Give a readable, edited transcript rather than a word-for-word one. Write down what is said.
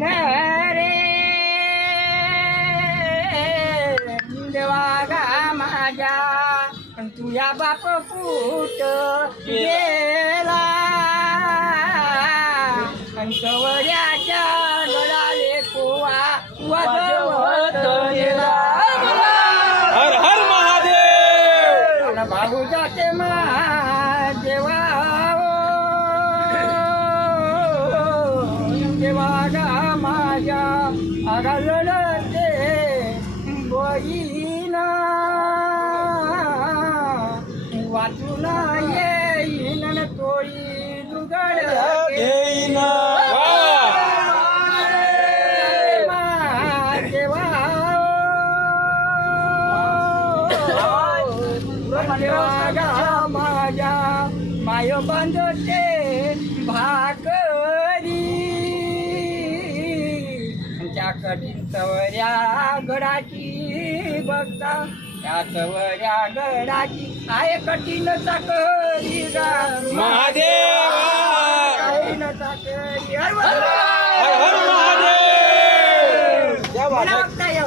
न रे देवा गा माझ्या तुझ्या बाप फूट गेला कंकवड्याच्या गळाले कोवा वाजवत गेला हर हर महादेव भाऊ जाते देवा देवा गा माझ्या आगालते बोईना वाचून येईन तोळी दुगड येईना देवा देवा गा माझ्या माय बांधते भाकरी त्या कटीतवऱ्या गडाची बघता त्या तवऱ्या गडाची आहे कठीण चाकरी गा महादेव कठीण चाकरी